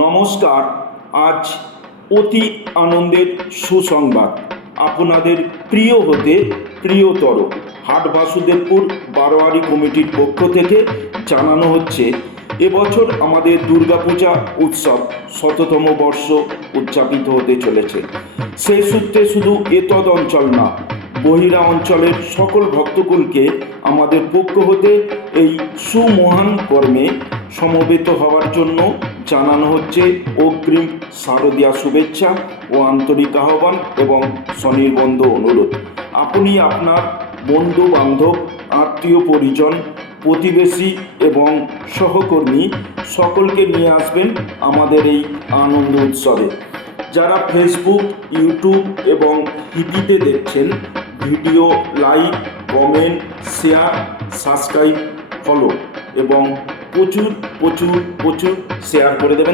নমস্কার। আজ অতি আনন্দের সুসংবাদ, আপনাদের প্রিয় হতে প্রিয়তর হাট বাসুদেবপুর বারোয়ারি কমিটির পক্ষ থেকে জানানো হচ্ছে, এবছর আমাদের দুর্গাপূজা উৎসব ১০০তম বর্ষ উদযাপিত হতে চলেছে। সেই সূত্রে শুধু এতদ অঞ্চল না, বহিরা অঞ্চলের সকল ভক্তকুলকে আমাদের পক্ষ হতে এই সুমহান কর্মে সমবেত হওয়ার জন্য জানানো হচ্ছে অগ্রিম শারদীয়া শুভেচ্ছা ও আন্তরিক আহ্বান এবং স্বনির্বন্ধ অনুরোধ। আপনি আপনার বন্ধু বান্ধব, আত্মীয় পরিজন, প্রতিবেশী এবং সহকর্মী সকলকে নিয়ে আসবেন আমাদের এই আনন্দ উৎসবে। যারা ফেসবুক, ইউটিউব এবং টিভিতে দেখছেন, video like, comment, share, subscribe, follow এবং প্রচুর প্রচুর প্রচুর শেয়ার করে দেবেন।